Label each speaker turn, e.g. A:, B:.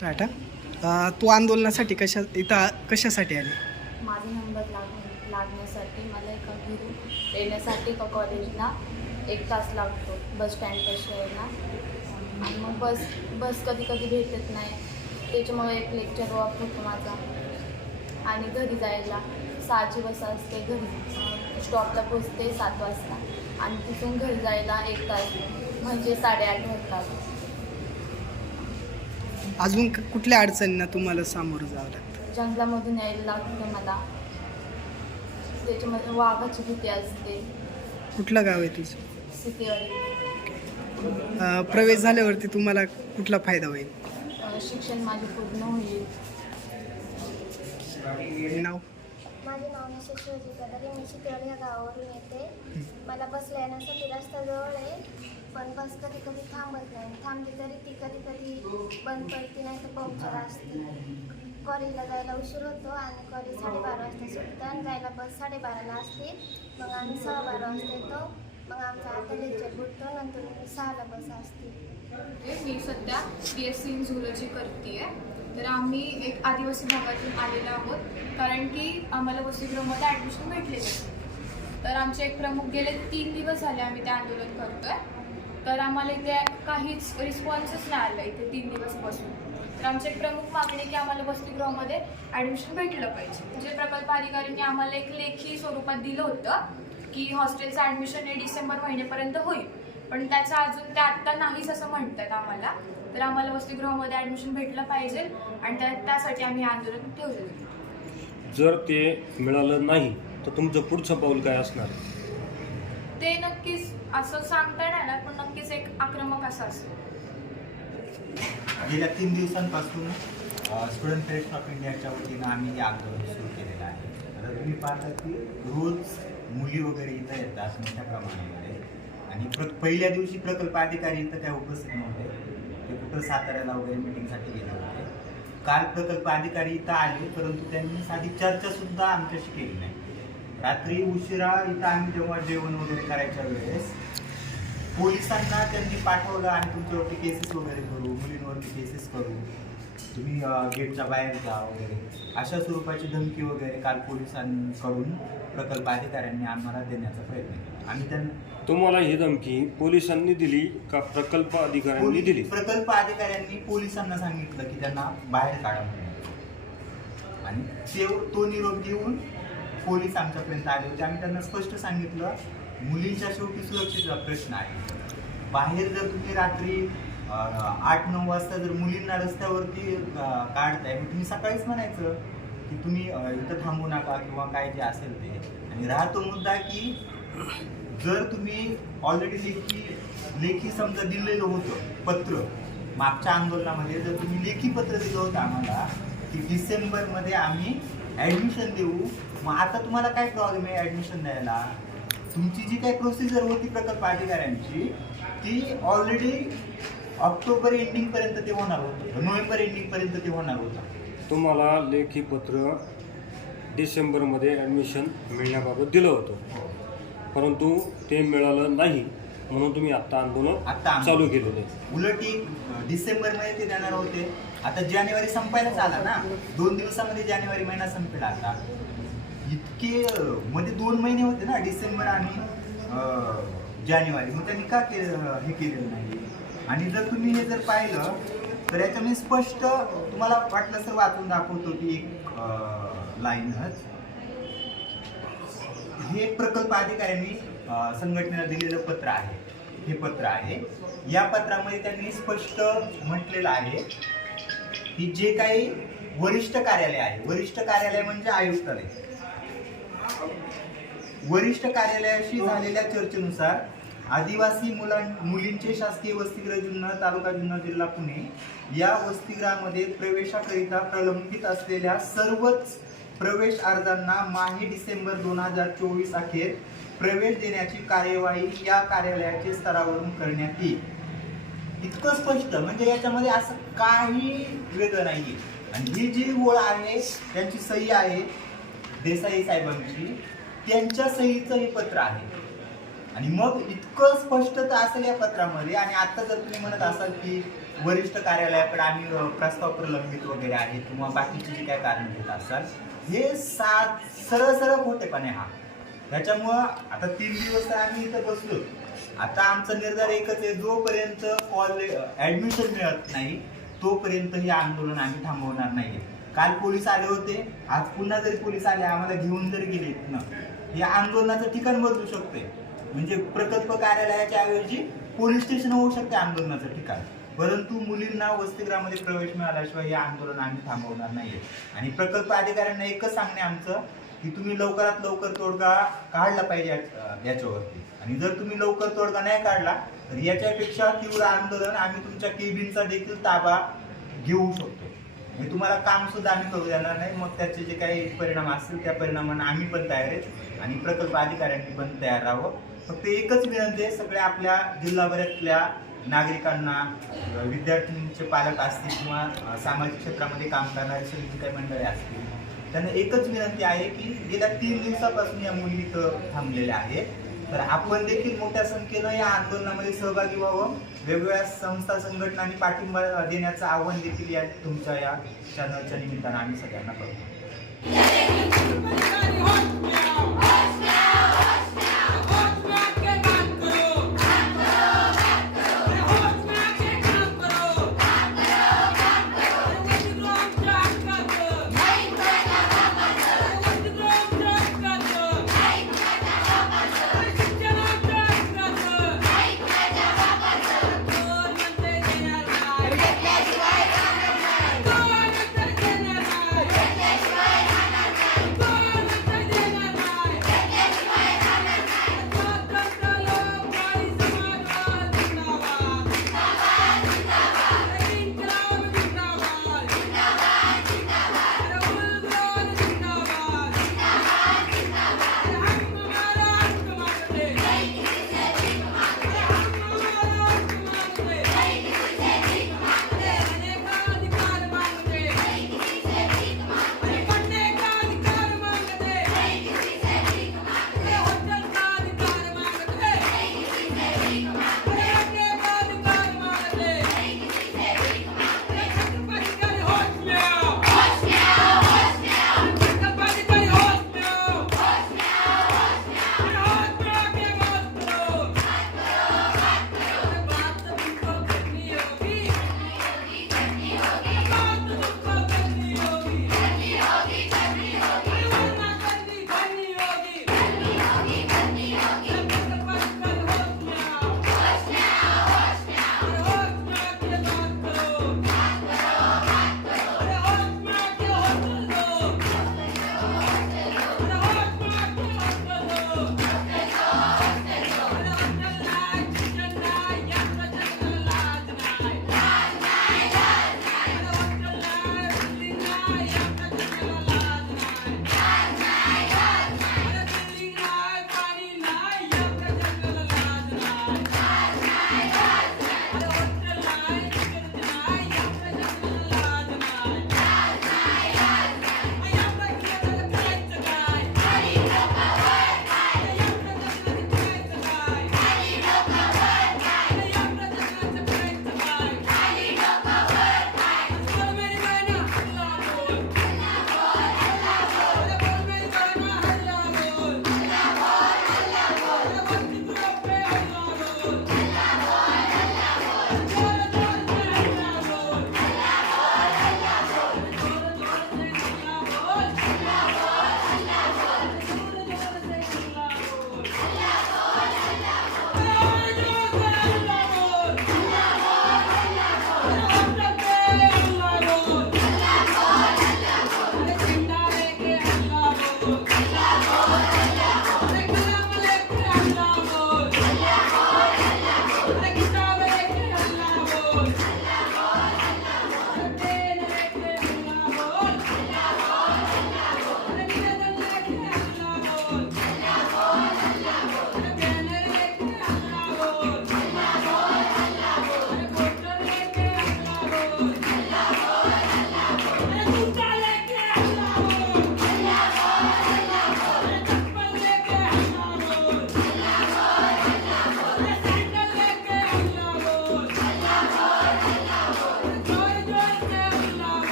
A: टाटा. तू आंदोलनासाठी कशा इथं कशासाठी आली?
B: माझा नंबर लाग लागण्यासाठी मला एका घरी येण्यासाठी एका कॉलेजला एक तास लागतो बस स्टँडपाशी यायला. आणि मग बस बस कधी कधी भेटत नाही. त्याच्यामुळे एक लेक्चर ऑफ होतो माझा. आणि घरी जायला सहाची बस असते घरी. स्टॉपला पोचते सात वाजता. आणि तिथून घरी जायला एक तास म्हणजे साडेआठ वाजता.
A: अजून क- कुठल्या अडचणींना तुम्हाला सामोरं जावं लागतं?
B: जंगलामधून यायला लागतं मला. त्याच्यामध्ये वाघाची भीती असते.
A: कुठलं गाव आहे तुझं? अ, प्रवेश झाल्यावरती तुम्हाला कुठला फायदा होईल?
B: शिक्षण माझे पूर्ण होईल.
A: नाव?
C: माझे नाव निशा शिवाजी कदर मी चितवड या गावावरून येते. मला बसला येण्यासाठी रस्ता जवळ आहे. बस कधी कधी थांबत नाही. थांबली तरी ती कधी कधी बंद पडते नाही तर पंक्चर असते. कॉलेजला जायला उशीर होतो आणि कॉलेज साडेबारा वाजता सुटतं आणि जायला बस साडेबाराला असते. मग आम्ही सहा बारा वाजता येतो. मग आमचा आता लेक्चर बुडतो नंतर सहाला बस असते.
D: मी सध्या B S C in zoology करते तर आम्ही एक आदिवासी भागातून आलेलो आहोत. कारण की आम्हाला वसतिगृहामध्ये ॲडमिशन भेटलेलं तर आमचे एक प्रमुख गेले तीन दिवस झाले आम्ही ते आंदोलन करतोय. तर आम्हाला इथे काहीच रिस्पॉन्सच नाही आलं इथे तीन दिवसपासून. तर आमची एक प्रमुख मागणी की आम्हाला वसतिगृहामध्ये ॲडमिशन भेटलं पाहिजे. जे प्रकल्प अधिकाऱ्यांनी आम्हाला एक लेखी स्वरूपात दिलं होतं की हॉस्टेलचं ॲडमिशन हे डिसेंबर महिन्यापर्यंत होईल. पण त्याचं अजून ते आत्ता नाहीच असं म्हणतात आम्हाला. तर आम्हाला वसतिगृहामध्ये ॲडमिशन भेटलं पाहिजे आणि त्या त्यासाठी आम्ही आंदोलन ठेवलेलं
E: जर ते मिळालं नाही तर तुमचं पुढचं पाऊल काय असणार?
D: ते नक्कीच असं सांगता येणार पण नक्कीच एक आक्रमक असं असेल
F: गेल्या तीन दिवसांपासून स्टुडंट फेस्ट ऑफ इंडियाच्या वतीनं आम्ही हे आंदोलन सुरू केलेलं आहे. तर तुम्ही पाहता की रोज मुली वगैरे इथं येतात मोठ्या प्रमाणामध्ये. आणि प्र पहिल्या दिवशी प्रकल्प अधिकारी इथं काय उपस्थित नव्हते. ते कुठं साताऱ्याला वगैरे मिटिंगसाठी गेले होते. काल प्रकल्प अधिकारी इथं आले परंतु त्यांनी साधी चर्चासुद्धा आमच्याशी केली नाही. रात्री उशिरा इथं आम्ही जेव्हा जेवण वगैरे करायच्या वेळेस पोलिसांना त्यांनी पाठवलं आणि तुमच्यावरती केसेस वगैरे करू मुलींवरती केसेस करू. तुम्ही गेटच्या बाहेर जा वगैरे. अशा स्वरूपाची धमकी वगैरे काल पोलिसांकडून प्रकल्प अधिकाऱ्यांनी आम्हाला देण्याचा प्रयत्न केला. आम्ही त्यांना
E: तुम्हाला ही धमकी पोलिसांनी दिली का प्रकल्प अधिकाऱ्यांनी दिली?
F: प्रकल्प अधिकाऱ्यांनी पोलिसांना सांगितलं की त्यांना बाहेर काढा म्हणून. आणि ते तो निरोप घेऊन पोलीस आमच्यापर्यंत आले होते. आम्ही त्यांना स्पष्ट सांगितलं मुलींच्या शेवटी सुरक्षेचा प्रश्न आहे. बाहेर जर तुम्ही रात्री आठ नऊ वाजता जर मुलींना रस्त्यावरती काढताय मग तुम्ही सकाळीच म्हणायचं की तुम्ही इथं थांबू नका किंवा काय जे असेल ते. आणि राहतो मुद्दा की जर तुम्ही ऑलरेडी लेखी लेखी समजा दिलेलं होतं पत्र मागच्या आंदोलनामध्ये जर तुम्ही लेखी पत्र दिलं होतं आम्हाला की डिसेंबरमध्ये आम्ही ॲडमिशन देऊ? मग आता तुम्हाला काय प्रॉब्लेम आहे ॲडमिशन द्यायला? तुमची जी काही प्रोसिजर होती प्रकल्प अधिकाऱ्यांची ती ऑलरेडी ऑक्टोबर एंडिंगपर्यंत ते होणार होतं. नोव्हेंबर एंडिंगपर्यंत ते होणार होतं.
E: तुम्हाला लेखी पत्र डिसेंबरमध्ये ॲडमिशन मिळण्याबाबत दिलं होतं. परंतु ते मिळालं नाही. म्हणून तुम्ही आत्ता आंदोलन. चालू केलेलं आहे.
F: उलट एक डिसेंबरमध्ये ते देणार होते. आता जानेवारी संपायलाच आला ना. दोन दिवसामध्ये जानेवारी महिना संपेल आता. इतके अं, मध्ये दोन महिने होते ना डिसेंबर आणि अं, जानेवारी. मग त्यांनी का के हे केलेलं नाही? आणि जर तुम्ही हे जर पाहिलं तर याच्यामध्ये स्पष्ट तुम्हाला वाटलं तर वाचून दाखवतो की एक लाईनच. हे प्रकल्प अधिकाऱ्यांनी संघटनेला दिलेलं पत्र आहे. हे पत्र आहे. या पत्रामध्ये त्यांनी स्पष्ट म्हटलेलं आहे की जे काही वरिष्ठ कार्यालय आहे. वरिष्ठ कार्यालय म्हणजे आयुक्तालय. वरिष्ठ कार्यालयाशी झालेल्या चर्चेनुसार आदिवासी मुलां मुलींचे शासकीय वसतिगृह जुन्नर तालुका जुन्नर जिल्हा पुणे या वसतिगृहामध्ये प्रवेशाकरिता प्रलंबित असलेल्या सर्वच प्रवेश अर्जांना माही डिसेंबर दोन हजार चोवीस अखेर प्रवेश देण्याची कार्यवाही या कार्यालयाच्या स्तरावरून करण्यात येईल. इतकं स्पष्ट म्हणजे याच्यामध्ये असं काही वेगळं नाही आणि ही जी ओळ आहे त्यांची सही आहे देसाई साहेबांची त्यांच्या सहीचं हे पत्र आहे.
G: आणि मग इतकं स्पष्टता असेल या पत्रामध्ये आणि आता जर तुम्ही म्हणत असाल की वरिष्ठ कार्यालयाकडे आम्ही प्रस्ताव प्रलंबित वगैरे आहे किंवा बाकीची जी काय कारण घेत असाल हे सा सरळ सरळ खोटेपणे हा. त्याच्यामुळं आता तीन दिवस तर आम्ही इथं बसलो आता आमचा निर्धार एकच आहे जोपर्यंत कॉलेज ऍडमिशन मिळत नाही तोपर्यंत हे आंदोलन आम्ही थांबवणार नाही काल पोलीस आले होते आज पुन्हा जरी पोलीस आले आम्हाला घेऊन जरी गेले ना. हे आंदोलनाचं ठिकाण बदलू शकते म्हणजे प्रकल्प कार्यालयाच्या ऐवजी पोलीस स्टेशन होऊ शकते आंदोलनाचं ठिकाण. परंतु मुलींना वसतिगृहामध्ये प्रवेश मिळाल्याशिवाय हे आंदोलन आम्ही थांबवणार नाहीये. आणि प्रकल्प अधिकाऱ्यांना एकच सांगणे आमचं की तुम्ही लवकरात लवकर तोडगा काढला पाहिजे याच्यावरती. आणि जर तुम्ही लवकर तोडगा नाही काढला तर याच्यापेक्षा तीव्र आंदोलन आम्ही तुमच्या केबिनचा देखील ताबा घेऊ शकतो. म्हणजे तुम्हाला काम सुद्धा आम्ही करू देणार नाही. मग त्याचे जे काही परिणाम असतील त्या परिणामांना आम्ही पण तयार आहेत. आणि प्रकल्प अधिकाऱ्यांनी पण तयार राहावं. फक्त एकच विनंती आहे सगळ्या आपल्या जिल्हाभरातल्या नागरिकांना विद्यार्थ्यांचे पालक असतील किंवा सामाजिक क्षेत्रामध्ये काम करणारे सगळी काही मंडळी असतील त्यांना एकच विनंती आहे की गेल्या तीन दिवसापासून या मुली इथं थांबलेल्या आहेत. तर आपण देखील मोठ्या संख्येनं या आंदोलनामध्ये सहभागी व्हावं. वेगवेगळ्या संस्था संघटना आणि पाठिंबा देण्याचं आव्हान देखील या तुमच्या या चॅनलच्या निमित्तानं आम्ही सगळ्यांना करतो.